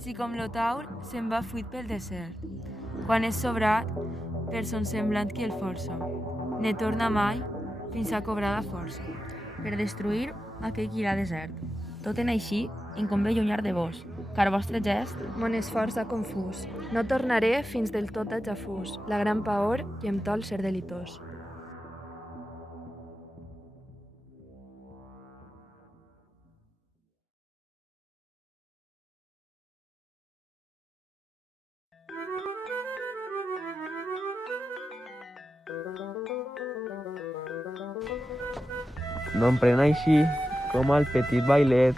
si com lo taur se'n va fuit pel desert, quan és sobrat per son semblant qui el força, ne torna mai fins a cobrar la força, per destruir aquell qui l'ha desert. Tot en així, em convé llunyar de vos, car vostre gest Mon esforç ha confús. No tornaré fins del tot a Jafús, la gran paor i em tol ser delitós. No em pren així com al petit bailet,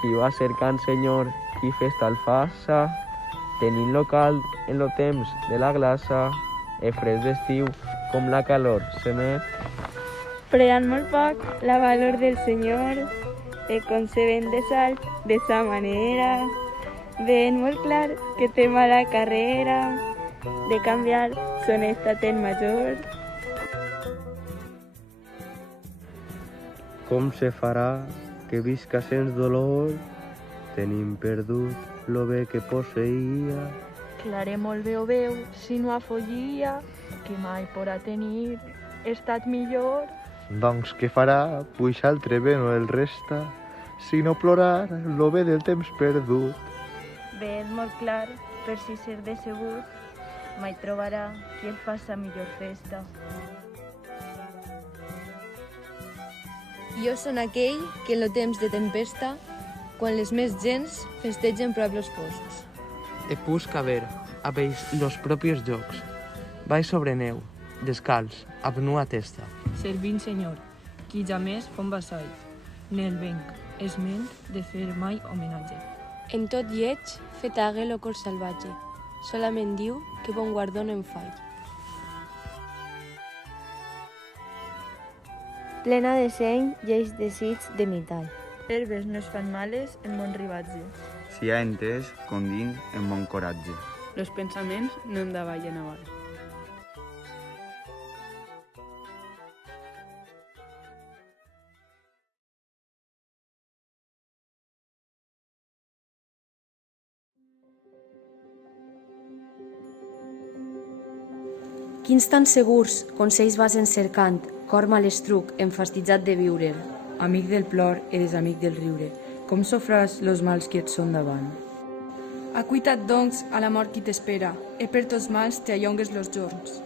qui va cercant senyor, qui festa el faça, tenint-lo cald en lo temps de la glaça, fred d'estiu com la calor s'emet. Preant molt poc la valor del Senyor, concebent de salt de sa manera, veient molt clar que té mala carrera, de canviar son estat en major. Com se farà que visca sens dolor, tenim perdut lo bé que posseïa. Clare molt bé o veu, si no afollia, que mai podrà tenir estat millor. Doncs què farà, puix altre bé no el resta, si no plorar lo bé del temps perdut. Veient molt clar, per si ser decebut, mai trobarà qui el faça millor festa. Jo són aquell que en lo temps de tempesta, quan les més gens festegen prop los foscs. E busca ver, a vells los propios jocs. Vaig sobre neu, descalç, amb nua testa. Servint senyor, qui ja més fa un vassall, nel venc, és ment de fer mai homenatge. En tot lleig, fetague lo cor salvatge, solament diu que bon guardó no en fall. Plena de seny i ells desig de mitall. Herbes no es fan males en bon ribatge. Si ha entès, condint en bon coratge. Los pensaments no en davallen avall. Quins tan segurs consells vas encercant, cor malestruc, enfastitzat de viure. Amic del plor i desamic del riure, com sofràs los mals que et són davant? Acuita't, doncs, a la mort qui t'espera, e per tots mals te allongues los jorns.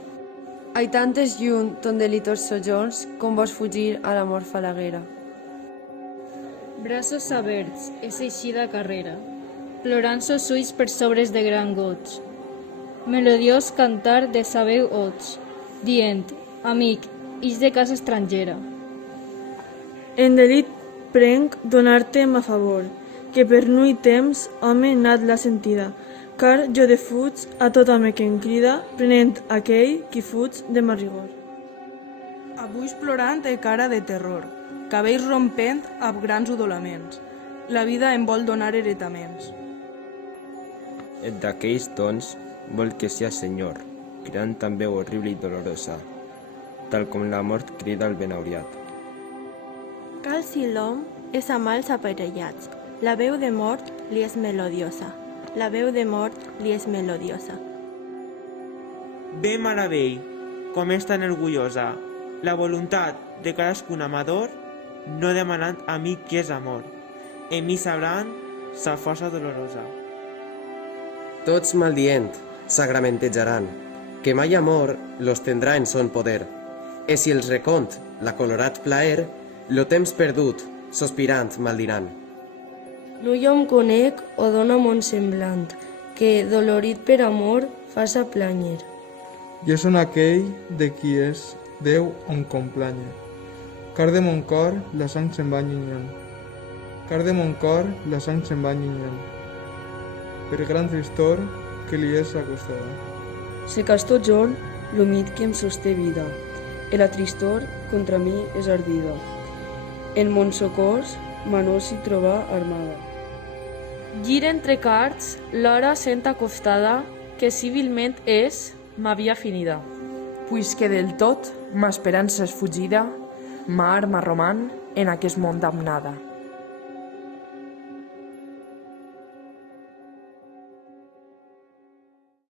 Hai tantes lluny ton delitós sojorns, com vols fugir a la mort falaguera. Braços aberts, és eixida carrera, plorant sos ulls per sobres de gran goig. Melodiós cantar de sa veu oig, dient, amic, ix de casa estrangera. En delit prenc donar-te'm a favor, que per nu i temps home nat la sentida, car jo defuig a tot home que em crida, prenent aquell qui fuig de ma rigor. Avui plorant e cara de terror, cabells rompent amb grans udolaments. La vida em vol donar heretaments. Et d'aquells tons vol que sia senyor, cridant també horrible i dolorosa, tal com la mort crida al benauriat. Cal si l'hom és a mals aparellats, la veu de mort li és melodiosa, la veu de mort li és melodiosa. Bé meravell, com és tan orgullosa, la voluntat de cadascun amador, no demanant a mi qui és amor, en mi sabran sa força dolorosa. Tots maldient s'agramentejaran, que mai amor los tendrà en son poder, e si els recont la colorat plaer, lo temps perdut, sospirant maldiran. No jo em conec o dona mon semblant, que, dolorit per amor, faça planyer. Jo són aquell de qui és Déu em complanya. Car de mon cor la sang se'n va allunyant. Car de mon cor la sang se'n va allunyant. Per gran tristor que li és acostada. Se castó jorn, l'humit que em sosté vida, e la tristor contra mi és ardida. En mon socors, ma no s'hi troba armada. Gira entre cards, l'hora sent acostada, que civilment és ma via finida. Puisque del tot ma esperança és fugida, ma arma roman en aquest món damnada.